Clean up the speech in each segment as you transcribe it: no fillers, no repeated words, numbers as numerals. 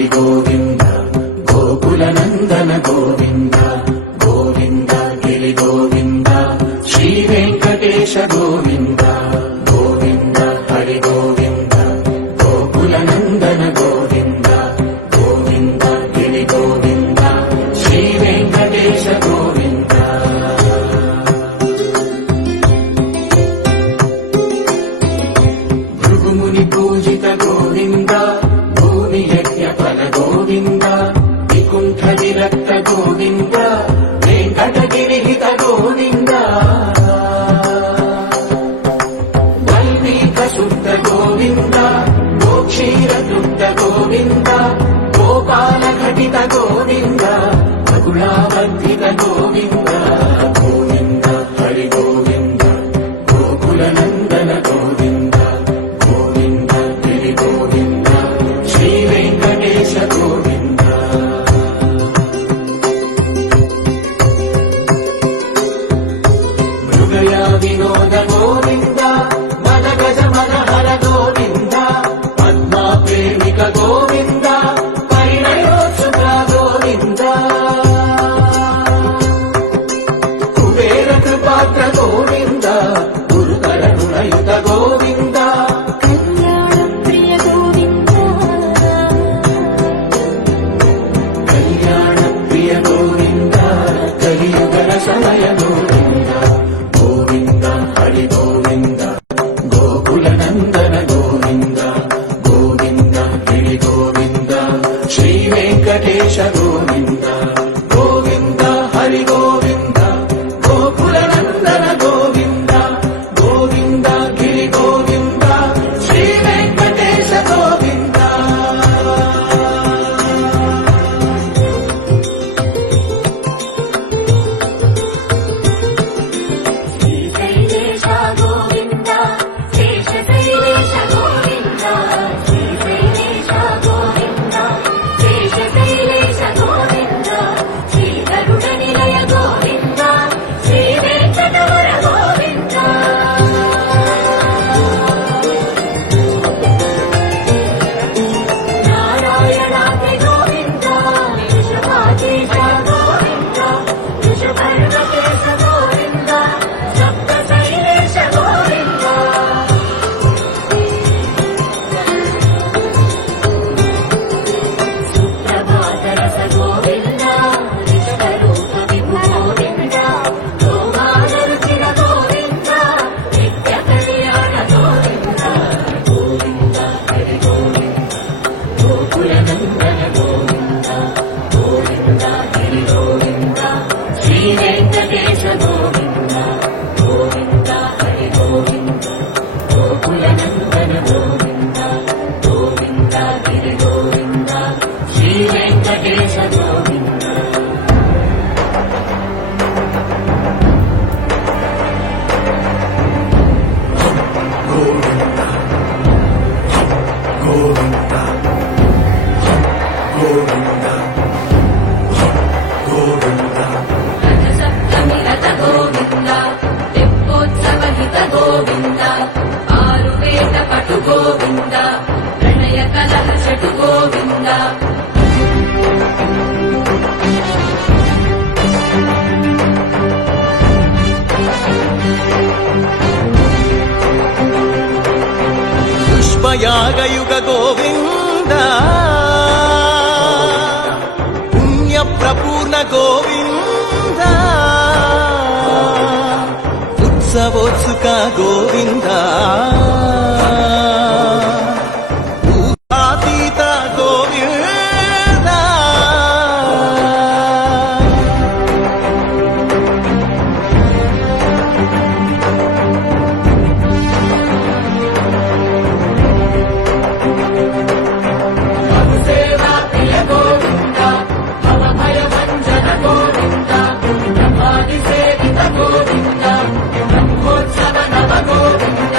హరి గోవింద గోకుల నందన గోవింద గోవింద గిరి గోవింద శ్రీ వెంకటేశ గోవింద గోవింద హరి గోవింద గోకుల నందన గోవింద గోవింద గిరి గోవింద శ్రీ వెంకటేశ గోవింద భృగుముని పూజిత గోవింద భూమి యజ్ఞ ఫల గోవింద వికుంఠ విరక్త గోవింద వెంకటగిరిహిత గోవింద వల్మీక శుద్ధ గోవింద గోక్షీర తృప్త గోవింద గోపాల ఘటిత గోవింద బగుళావర్ధిత గోవింద గోవింద హరి గోవింద గోకుల నందన గోవింద గోవింద గిరి గోవింద శ్రీ వెంకటేశ గోవింద మృగయ వినోద గోవింద మన గజ మనహర గోవింద పద్మా ప్రేమిక గోవింద పరిణయోత్సుక గోవింద కుబేర కృపాత్ర గోవింద గురుతర గుణయుత గోవింద కళ్యాణ ప్రియ గోవింద కలియుగ సమయ గోవింద గోవింద హరి గోవింద గోకుల నందన గోవింద గోవింద గిరి గోవింద శ్రీ వెంకటేశ గోవింద గోవింద హరి గోవింద గోకుల నందన గోవింద గోవింద గిరి గోవింద శ్రీ వెంకటేశ గోవింద శ్రీశైలేశ గోవింద శేషశైలేశ గోవింద శ్రీశైలేశ గోవింద శేషశైలేశ గోవింద శ్రీధరుడ నిలయ గోవింద శ్రీ వెంకటవర గోవింద నారాయణాద్రి గోవింద వృషభాధీశ గోవింద వృషభర్వకేశ గోవింద సప్తశైలేశ గోవింద సుప్రభాతరస గోవింద విశ్వరూప విభు గోవింద గోపాలరుచిర గోవింద నిత్య కళ్యాణ గోవింద గోవింద హరి గోవింద గోకుల నందన గోవింద గోవింద గిరి గోవింద శ్రీ వెంకటేశ గోవింద గోవింద హరి గోవింద గోకుల నందన గోవింద గోవింద గిరి గోవింద శ్రీ వెంకటేశ గోవింద గోవింద గోవింద గోవింద గోవింద రథసప్తమిరత గోవింద తెప్పోత్సవహిత గోవింద ఆరువేద పటు గోవింద ప్రణయ కలహ షటు గోవింద పుష్పయాగయుగ గోవింద పుణ్య ప్రపూర్ణ గోవింద ఉత్సవోత్సుక గోవింద ఊహాతీత గోవింద సేవా ప్రియ గోవింద భవభయ భంజన గోవింద బ్రహ్మాది సేవిత గోవింద బ్రహ్మోత్సవ నవ గోవింద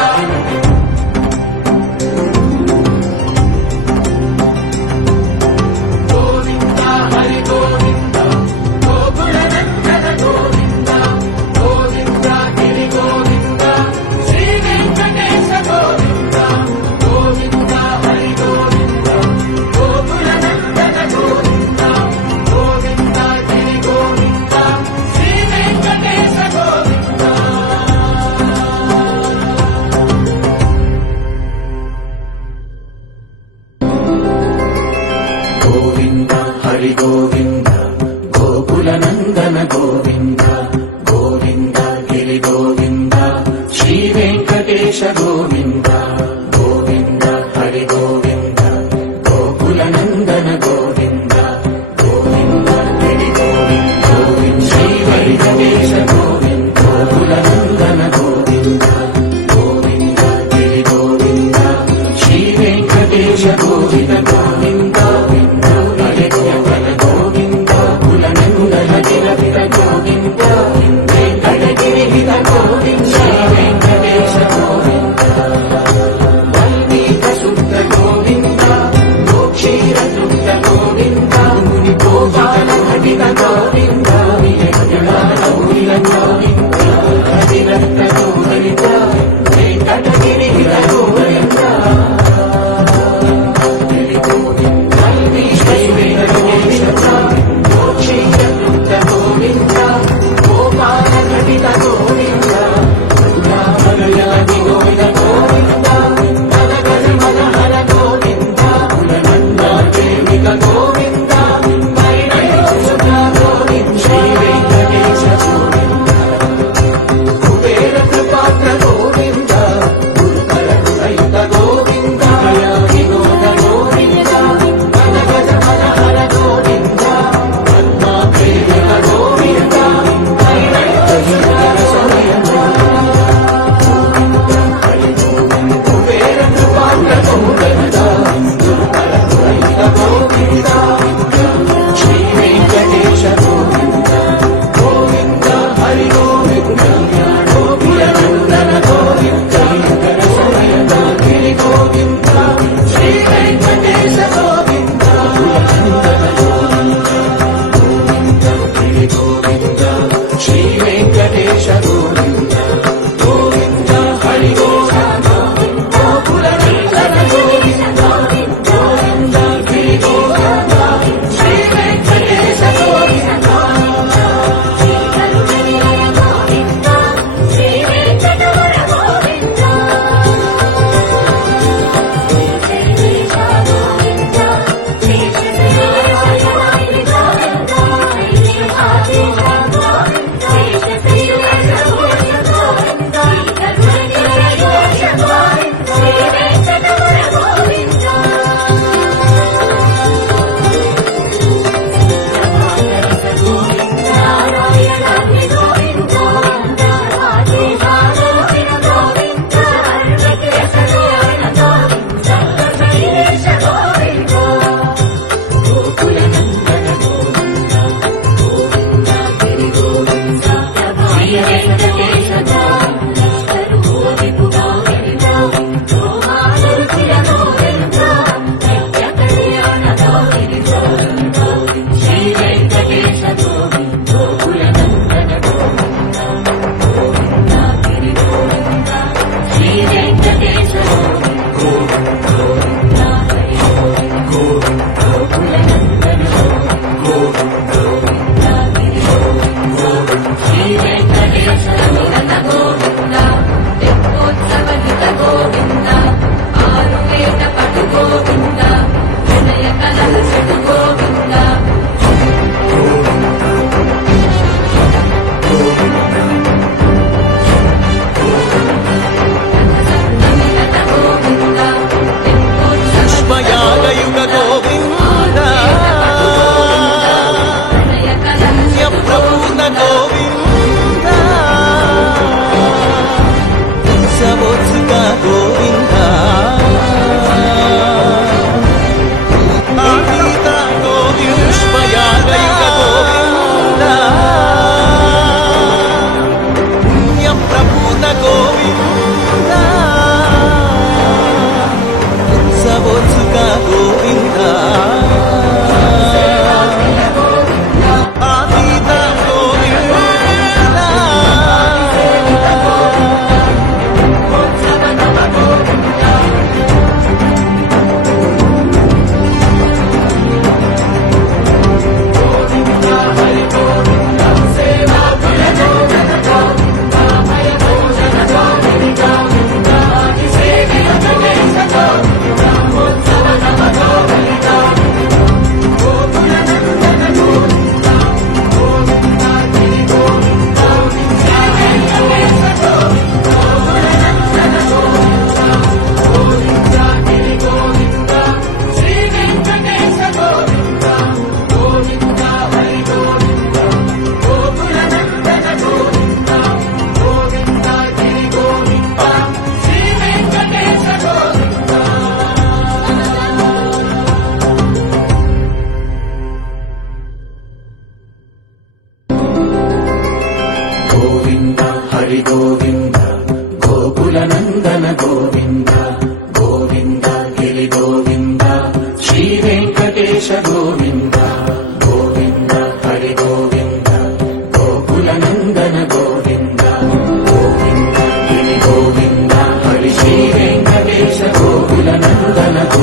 నందన